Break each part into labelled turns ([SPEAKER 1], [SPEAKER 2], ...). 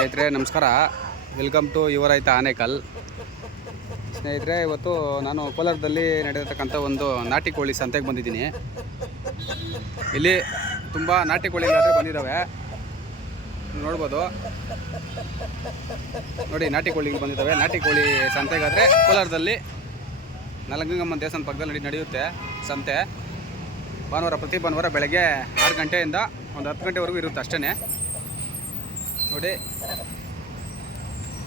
[SPEAKER 1] ಸ್ನೇಹಿತರೆ, ನಮಸ್ಕಾರ. Welcome to your ಆಯ್ತಾ ಆನೇಕಲ್. ಸ್ನೇಹಿತರೆ, ಇವತ್ತು ನಾನು ಕೋಲಾರದಲ್ಲಿ ನಡೆದಿರ್ತಕ್ಕಂಥ ಒಂದು ನಾಟಿ ಕೋಳಿ ಸಂತೆಗೆ ಬಂದಿದ್ದೀನಿ. ಇಲ್ಲಿ ತುಂಬ ನಾಟಿ ಕೋಳಿಗಳಾದರೆ ಬಂದಿದ್ದಾವೆ ನೋಡ್ಬೋದು. ನೋಡಿ, ನಾಟಿ ಕೋಳಿಗಳು ಬಂದಿದ್ದಾವೆ ನಾಟಿ ಕೋಳಿ ಸಂತೆಗಾದರೆ ಕೋಲಾರದಲ್ಲಿ ನಲಗಂಗಮ್ಮ ದೇವಸ್ಥಾನ ಪಕ್ಕದಲ್ಲಿ ನಡಿ ನಡೆಯುತ್ತೆ ಸಂತೆ. ಭಾನುವಾರ, ಪ್ರತಿ ಭಾನುವಾರ ಬೆಳಗ್ಗೆ ಆರು ಗಂಟೆಯಿಂದ ಒಂದು ಹತ್ತು ಗಂಟೆವರೆಗೂ ಇರುತ್ತೆ ಅಷ್ಟೇ ನೋಡಿ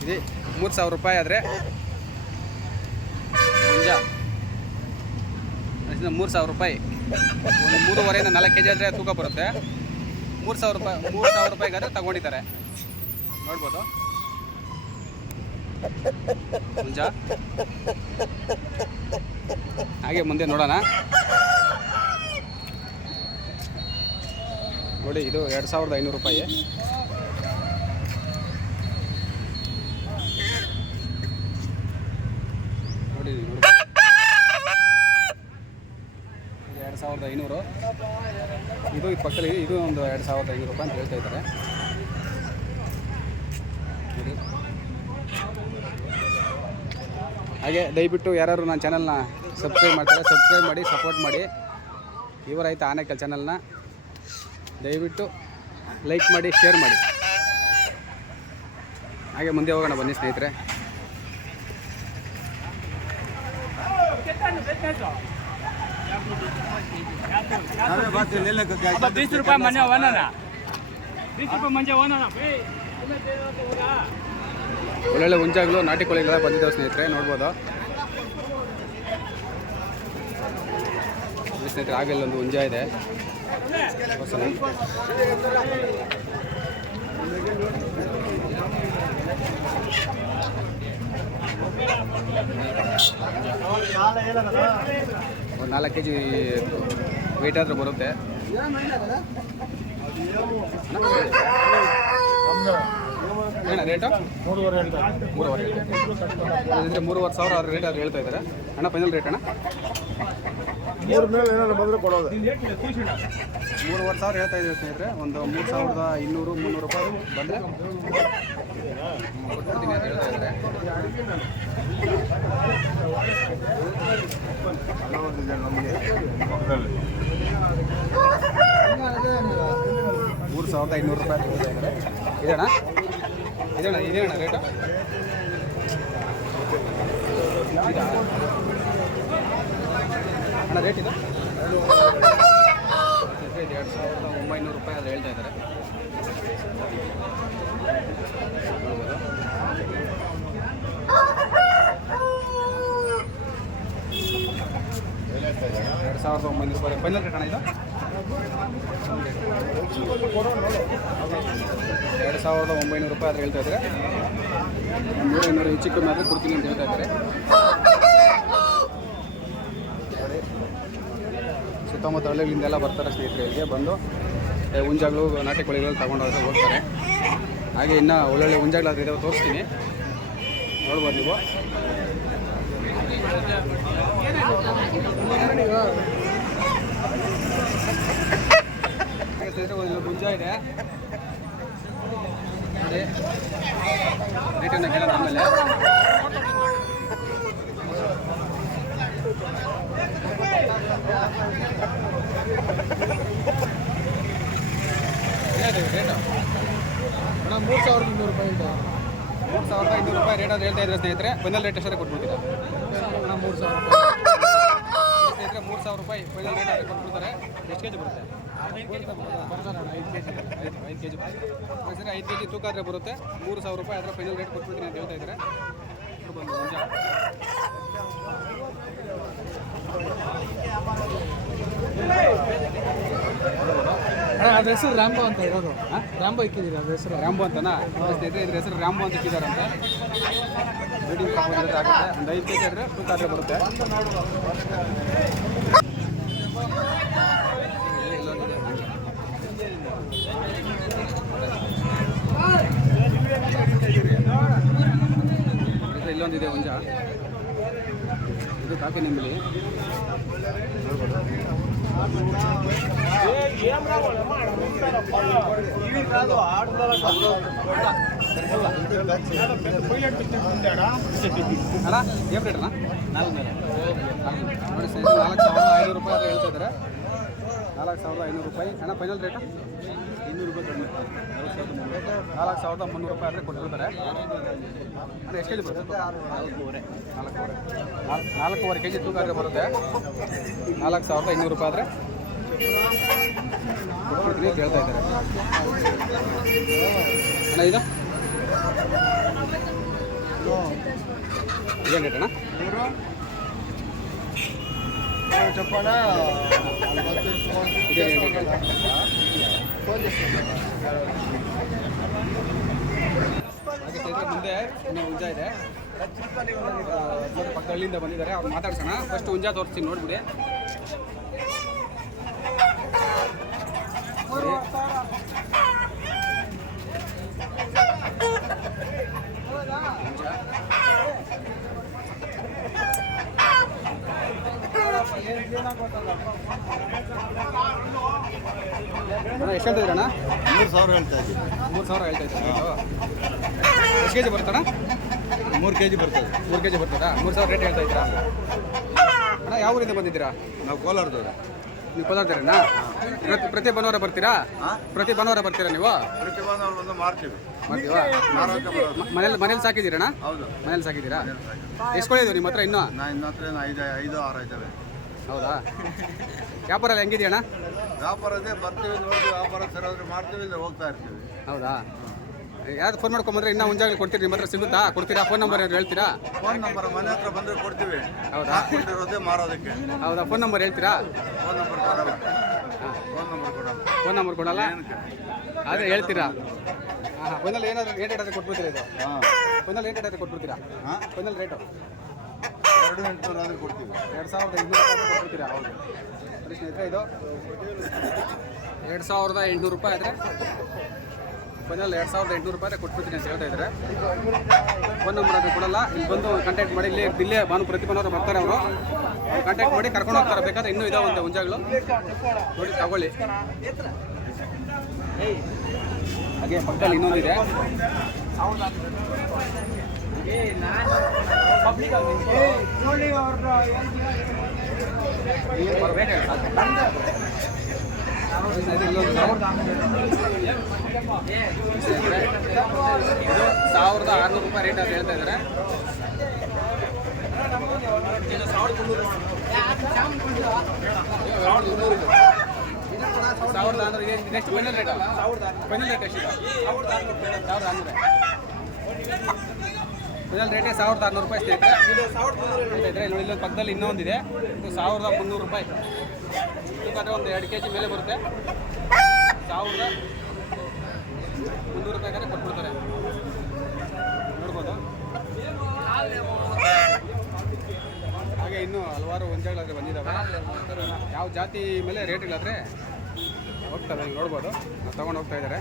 [SPEAKER 1] ಇದು. ಮೂರು ಸಾವಿರ ರೂಪಾಯಿ ಆದರೆ ಮುಂಜ. ಮೂರು ಸಾವಿರ ರೂಪಾಯಿ. ಒಂದು ಮೂರುವರೆಯಿಂದ ನಾಲ್ಕು ಕೆ ಜಿ ಆದರೆ ತೂಕ ಬರುತ್ತೆ. ಮೂರು ಸಾವಿರ ರೂಪಾಯಿ, ಮೂರು ಸಾವಿರ ರೂಪಾಯಿಗಾದರೆ ತಗೊಂಡಿದ್ದಾರೆ. ನೋಡ್ಬೋದು. ಮುಂಜ. ಹಾಗೆ ಮುಂದೆ ನೋಡೋಣ. ನೋಡಿ, ಇದು ಎರಡು ಸಾವಿರದ ಐನೂರು ರೂಪಾಯಿ. ಎರಡು ಸಾವಿರದ ಐನೂರು. ಇದು ಈ ಪಕ್ಕದಲ್ಲಿ ಇದು ಒಂದು ಎರಡು ಸಾವಿರದ ಐನೂರು ರೂಪಾಯಿ ಅಂತ ಹೇಳ್ತಾ ಇದ್ದಾರೆ. ಹಾಗೆ ದಯವಿಟ್ಟು ಯಾರು ನನ್ನ ಚಾನಲ್ನ ಸಬ್ಸ್ಕ್ರೈಬ್ ಮಾಡ್ತಾರೆ ಸಬ್ಸ್ಕ್ರೈಬ್ ಮಾಡಿ ಸಪೋರ್ಟ್ ಮಾಡಿ. ಇವರಾಯ್ತು ಆನೇಕಲ್ ಚಾನಲ್ನ ದಯವಿಟ್ಟು ಲೈಕ್ ಮಾಡಿ ಶೇರ್ ಮಾಡಿ. ಹಾಗೆ ಮುಂದೆ ಹೋಗೋಣ ಬನ್ನಿ ಸ್ನೇಹಿತರೆ.
[SPEAKER 2] હવે વાત લે લે કે 20 20 ರೂಪಾಯಿ ಮಂಜೆ ಓನೋಣ
[SPEAKER 1] ಒಳ್ಳೊಳ್ಳೆ ಹುಂಜಾಗಳು ನಾಟಿ ಕೋಳಿಗಳೆಲ್ಲ ಬಂದಿದ್ದಾವೆ ಸ್ನೇಹಿತರೆ ನೋಡ್ಬೋದು? ಸ್ನೇಹಿತರೆ ಆಗಲ್ಲ ಒಂದು ಹುಂಜ ಇದೆ. ಒಂದು ನಾಲ್ಕು ಕೆ ಜಿ ವೆಯ್ಟ್ ಆದರೂ ಬರುತ್ತೆ. ಏನ ರೇಟು ಮೂರುವರೆ ಅಂದರೆ ಮೂರುವರೆ ಸಾವಿರ ಆರು ರೇಟ್ ಆದ್ರೆ ಹೇಳ್ತಾ ಇದ್ದಾರೆ. ಅಣ್ಣ ಫೈನಲ್ ರೇಟ್ ಅಣ್ಣ?
[SPEAKER 3] ಮೂರು ಮೇಲೆ ಏನಾದ್ರು ಬಂದ್ರೆ ಕೊಡೋದು.
[SPEAKER 1] ಮೂರುವರೆ ಸಾವಿರ ಹೇಳ್ತಾ ಇದ್ದೀವಿ ಸ್ನೇಹಿತರೆ. ಒಂದು ಮೂರು ಸಾವಿರದ ಇನ್ನೂರು, ಮುನ್ನೂರು ರೂಪಾಯಿ ಬಂದರೆ. ಮೂರು ಸಾವಿರದ ಐನೂರು ರೂಪಾಯಿ ಹೇಳ್ತಾ ಇದ್ದಾರೆ. ಇದಣ್ಣ ಇದಣ್ಣ ಅಣ್ಣ ರೇಟ್ ಇದೆ ಇದು ಎರಡು ಸಾವಿರದ ಒಂಬೈನೂರು ರೂಪಾಯಿ ಅದು ಹೇಳ್ತಾ ಇದ್ದಾರೆ ನೋಡ್ಬೋದು. ಎರಡು ಸಾವಿರದ ಒಂಬೈನೂರು ರೂಪಾಯಿ ಫೈನಲ್ ಅಣ್ಣ ಇದು ಎರಡು ಸಾವಿರದ ಒಂಬೈನೂರು ರೂಪಾಯಿ ಆದರೆ ಹೇಳ್ತಾ ಇದ್ದಾರೆ. ನೂರು ಐನೂರು ಹೆಚ್ಚು ಕಮ್ಮಿ ಆದರೆ ಕೊಡ್ತೀನಿ ಅಂತ ಹೇಳ್ತಾ ಇದ್ದಾರೆ. ಸುತ್ತಮುತ್ತ ಹಳ್ಳಿಗಳಿಂದೆಲ್ಲ ಬರ್ತಾರೆ ಸ್ನೇಹಿತರೆ ಬಂದು ಹುಂಜಾಗಳು ನಾಟಿ ಕೋಳಿಗಳು ತಗೊಂಡು ಹೋಗ್ತಾರೆ. ಹಾಗೆ ಇನ್ನೂ ಒಳ್ಳೊಳ್ಳೆ ಹುಂಜಾಗಳಾದ್ರೆ ಇದಾವೆ ತೋರಿಸ್ತೀನಿ. ನೋಡ್ಬೋದು ನೀವು. ಹಾಗೆ ಸ್ನೇಹಿತರೆ ಒಂದು ಹುಂಜ ಇದೆ ನೋಡಿ ರೇಟನ್ನು ಕೇಳೋಣ ಆಮೇಲೆ ಏನಿದೆ ರೇಟು
[SPEAKER 3] ಮೂರು ಸಾವಿರದ ಇನ್ನೂರು ರೂಪಾಯಿ ಇದೆ
[SPEAKER 1] ಮೂರು ಸಾವಿರದ ಐನೂರು ರೂಪಾಯಿ ರೇಟ್ ಅಂತ ಹೇಳ್ತಾ ಇದ್ರೆ ಸ್ನೇಹಿತರೆ. ಫೈನಲ್ ರೇಟ್ ಎಷ್ಟಾದ್ರೆ ಕೊಟ್ಬಿಡ್ತೀರಾ
[SPEAKER 3] ಮೂರು ಸಾವಿರ
[SPEAKER 1] ಸ್ನೇಹಿತರೆ, ಮೂರು ಸಾವಿರ ರೂಪಾಯಿ ಫೈನಲ್ ರೇಟ್ ಆದರೆ ಕೊಟ್ಬಿಡ್ತಾರೆ. ಎಷ್ಟು ಕೆ ಜಿ ಬರುತ್ತೆ? ಐದು ಕೆ ಜಿ ಸರಿ ಐದು ಕೆ ಜಿ ತೂಕ ಆದರೆ ಬರುತ್ತೆ. ಮೂರು ಸಾವಿರ ರೂಪಾಯಿ ಅದರ ಫೈನಲ್ ರೇಟ್ ಕೊಟ್ಬಿಟ್ಟು ನಾನು ಹೇಳ್ತಾ ಇದ್ದಾರೆ. ಬಂದು
[SPEAKER 3] ಅದ್ರ ಹೆಸರು ರ್ಯಾಂಬೋ ಅಂತ ಇರೋದು. ರ್ಯಾಂಬೋ ಇಕ್ಕಿದ್ದೀರಿ ಅದ್ರ ಹೆಸರು?
[SPEAKER 1] ರ್ಯಾಂಬೋ ಅಂತನಾ? ಸ್ನೇಹಿತರೆ ಇದ್ರ ಹೆಸರು ರಾಂಬೋ ಅಂತ ಇಟ್ಟಿದ್ದಾರಂತೆ. ಬ್ರೀಡಿಂಗ್ ಆಗುತ್ತೆ. ಒಂದು ಐದು ಕೆ ಜಿ ಆದರೆ ತೂಕ ಆದರೆ ಬರುತ್ತೆ ಇಲ್ಲೊಂದಿದೆ ಇದು ಇಲ್ಲೊಂದಿದೆ ಒಂಜ. ಇದು
[SPEAKER 3] ಕಾಕಿ ನಿಮ್ಮಲ್ಲಿ
[SPEAKER 1] ಅಣ್ಣ, ಏನು ರೇಟ್ ಅಣ್ಣ? ನಾಲ್ಕು ಮೇಲೆ ನಾಲ್ಕು ಸಾವಿರದ ಐನೂರು ರೂಪಾಯಿ ಹೇಳ್ತಾ ಇದ್ದಾರೆ ನಾಲ್ಕು ಸಾವಿರದ ಐನೂರು ರೂಪಾಯಿ. ಅಣ್ಣ ಫೈನಲ್ ರೇಟ್ ಇನ್ನೂರು ರೂಪಾಯಿ ನಾಲ್ಕು ಸಾವಿರದ ಮುನ್ನೂರು ರೂಪಾಯಿ ಆದರೆ ಕೊಟ್ಟಿರ್ತಾರೆ. ಅಂದರೆ ಎಷ್ಟು ಕೆ ಜಿ ಬರುತ್ತೆ? ನಾಲ್ಕೂವರೆ. ನಾಲ್ಕೂವರೆ ನಾಲ್ಕು ನಾಲ್ಕೂವರೆ ಕೆ ಜಿ ತೂಕ ಆದರೆ ಬರುತ್ತೆ. ನಾಲ್ಕು ಸಾವಿರದ ಇನ್ನೂರು ರೂಪಾಯಿ ಆದರೆ ಕೊಟ್ಬಿಡ್ತೀನಿ ಅಂತ ಹೇಳ್ತಾ ಇದ್ದಾರೆ. ಅಣ್ಣ ಇದು? ಏನು ರೇಟ್ ಅಣ್ಣ?
[SPEAKER 4] ಚಪ್ಪಣ.
[SPEAKER 1] ಮುಂದೆ ಇದೆ. ಪಕ್ಕ ಹಳ್ಳಿಯಿಂದ ಬಂದಿದ್ದಾರೆ ಅವ್ರು ಮಾತಾಡ್ಸೋಣ. ಫಸ್ಟ್ ಹುಂಜ ತೋರಿಸ್ತೀನಿ ನೋಡ್ಬಿಡಿ ಹುಂಜ. ಅಣ್ಣ ಎಷ್ಟು ಹೇಳ್ತಾ ಇದ್ದೀರಣ್ಣ
[SPEAKER 4] ಮೂರು ಸಾವಿರ ಹೇಳ್ತಾ ಇದ್ದೀವಿ
[SPEAKER 1] ಮೂರು ಸಾವಿರ ಹೇಳ್ತಾ ಇದ್ದೀರಾ? ಎಷ್ಟು ಕೆ ಜಿ
[SPEAKER 4] ಮೂರು ಕೆ ಜಿ ಬರ್ತದೆ.
[SPEAKER 1] ಮೂರು ಕೆ ಜಿ ಬರ್ತದಾ? ಮೂರು ಸಾವಿರ ರೇಟ್ ಹೇಳ್ತಾ ಇದ್ದೀರಾ? ಅಣ್ಣ ಯಾವ ಊರಿಂದ ಬಂದಿದ್ದೀರಾ?
[SPEAKER 4] ನಾವು ಕೋಲಾರದವ್ರು.
[SPEAKER 1] ನೀವು ಪ್ರತಿ ಪ್ರತಿ ಭಾನುವಾರ ಬರ್ತೀರಾ? ಪ್ರತಿ ಭಾನುವಾರ ಬರ್ತೀರಾ ನೀವು?
[SPEAKER 4] ಪ್ರತಿ ಭಾನುವಾರ ಬಂದು ಮಾರ್ತೀವಿ.
[SPEAKER 1] ಮಾಡ್ತೀವಾ
[SPEAKER 4] ಮಾರೋಕೆ ಬರೋದು
[SPEAKER 1] ಮ- ಮನೇಲಿ ಮನೇಲಿ ಸಾಕಿದ್ದೀರಣ್ಣ?
[SPEAKER 4] ಹೌದು.
[SPEAKER 1] ಮನೇಲಿ ಸಾಕಿದ್ದೀರಾ? ಎಷ್ಟು ನಿಮ್ಮ ಹತ್ರ ಇನ್ನೂ?
[SPEAKER 4] ನಾ ಇನ್ನ ಹತ್ರ ಐದು ಐದು ಆರು ಇದ್ದಾವೆ
[SPEAKER 1] ಹೌದಾ? ವ್ಯಾಪಾರ ಎಲ್ಲ ಹೆಂಗಿದೆಯಣ್ಣ
[SPEAKER 4] ವ್ಯಾಪಾರದೇ ಬರ್ತೀವಿ ನೋಡ್ತೀವಿ ವ್ಯಾಪಾರ ಸರೋದ್ರೆ ಮಾಡ್ತೀವಿ ಇಲ್ಲ ಹೋಗ್ತಾ ಇರ್ತೀವಿ.
[SPEAKER 1] ಹೌದಾ? ಯಾರು ಫೋನ್ ಮಾಡ್ಕೊಂಬಂದ್ರೆ ಇನ್ನೂ ಮುಂಜಾನೆ ಕೊಡ್ತೀರಿ ನಿಮ್ಮ ಹತ್ರ ಸಿಗುತ್ತಾ? ಕೊಡ್ತೀರಾ? ಫೋನ್ ನಂಬರ್ ಏನಾದ್ರು ಹೇಳ್ತೀರಾ?
[SPEAKER 4] ಫೋನ್ ನಂಬರ್ ಮನೆ ಹತ್ರ ಬಂದ್ರೆ ಕೊಡ್ತೀವಿ.
[SPEAKER 1] ಹೌದಾ?
[SPEAKER 4] ಕೊಟ್ಟಿರೋದೇ ಮಾರೋದಕ್ಕೆ.
[SPEAKER 1] ಹೌದಾ? ಫೋನ್ ನಂಬರ್ ಹೇಳ್ತೀರಾ?
[SPEAKER 4] ಫೋನ್ ನಂಬರ್ ಕೊಡಲ್ಲ. ಫೋನ್ ನಂಬರ್ ಕೊಡಲ್ಲ.
[SPEAKER 1] ಫೋನ್ ನಂಬರ್ ಕೊಡಲ್ಲ?
[SPEAKER 4] ಆದರೆ
[SPEAKER 1] ಅದೇ ಹೇಳ್ತೀರಾ? ಹಾಂ ಏನಾದರೂ ಏನಾದ್ರು ರೇಟ್ ಏನಾದ್ರು ಕೊಟ್ಬಿಡ್ತೀರಾ ಇದು?
[SPEAKER 4] ಫೋನಲ್ಲಿ
[SPEAKER 1] ಫೈನಲ್ ರೇಟ್ ಏನಾದ್ರು ಕೊಟ್ಬಿಡ್ತೀರಾ?
[SPEAKER 4] ಹಾಂ?
[SPEAKER 1] ಫೈನಲ್ ರೇಟು
[SPEAKER 4] ಎರಡು ಎಂಟುನೂರು ಆದ್ರೆ ಕೊಡ್ತೀವಿ.
[SPEAKER 1] ಎರಡು ಸಾವಿರದ ಎಂಟುನೂರು ಕೊಟ್ಬಿಡ್ತೀರಾ ಹೌದು. ಸ್ನೇಹಿತರೆ, ಇದು ಎರಡು ಸಾವಿರದ ಎಂಟುನೂರು ರೂಪಾಯಿ ಆದರೆ ಫೈನಲ್ ಎರಡು ಸಾವಿರದ ಎಂಟುನೂರು ರೂಪಾಯಿ ಕೊಟ್ಬಿಡ್ತೀನಿ ಅಂತ ಹೇಳ್ತಾ ಇದ್ದಾರೆ. ಫೋನ್ ನಂಬರ್ ಅದು ಕೊಡಲ್ಲ. ಇಲ್ಲಿ ಬಂದು ಕಾಂಟ್ಯಾಕ್ಟ್ ಮಾಡಿ, ಇಲ್ಲಿ ಬಿಲ್ಲೆ ಭಾನು ಪ್ರತಿ ಭಾನುವಾರ ಬರ್ತಾರೆ ಅವರು. ಕಾಂಟ್ಯಾಕ್ಟ್ ಮಾಡಿ ಕರ್ಕೊಂಡು ಹೋಗ್ತಾರೆ. ಬೇಕಾದ್ರೆ ಇನ್ನೂ ಇದಾವೆ ಒಂದು ಹುಂಜಾಗಳು. ನೋಡಿ, ತಗೊಳ್ಳಿ. ಹಾಗೆ ಪಕ್ಕದಲ್ಲಿ ಇನ್ನೊಂದಿದೆ. ಸಾವಿರದ ಆರ್ನೂರು ರೂಪಾಯಿ ರೇಟ್ ಅಂತ ಹೇಳ್ತಾ ಇದ್ದಾರೆ. ಸಾವಿರದ ಆರ್ನೂರು ಇದೆ next final rate final rate ಎಷ್ಟಿದೆ ಸಾವಿರದ ಆರುನೂರು ಫೈನಲ್ ರೇಟೇ ಸಾವಿರದ ಆರುನೂರು ರೂಪಾಯಿ ಸ್ನೇಹಿತರೆ ಸ್ನೇಹಿತರೆ ನೋಡಿ ಇಲ್ಲೊಂದು ಪಕ್ಕದಲ್ಲಿ ಇನ್ನೊಂದಿದೆ. ಇದು ಸಾವಿರದ ಮುನ್ನೂರು ರೂಪಾಯಿ. ಬೇಕಾದ್ರೆ ಒಂದು ಎರಡು ಕೆ ಜಿ ಮೇಲೆ ಬರುತ್ತೆ. ಸಾವಿರದ ಮುನ್ನೂರು ರೂಪಾಯಿ ಕೊಟ್ಬಿಡ್ತಾರೆ. ನೋಡ್ಬೋದು. ಹಾಗೆ ಇನ್ನೂ ಹಲವಾರು ಒಂಜಾಗಳಾದರೆ ಬಂದಿದ್ದಾವೆ ಯಾವ ಜಾತಿ ಮೇಲೆ ರೇಟ್ಗಳಾದರೆ ಹೋಗ್ತಾರೆ, ನೋಡ್ಬೋದು. ತೊಗೊಂಡು ಹೋಗ್ತಾ ಇದ್ದಾರೆ.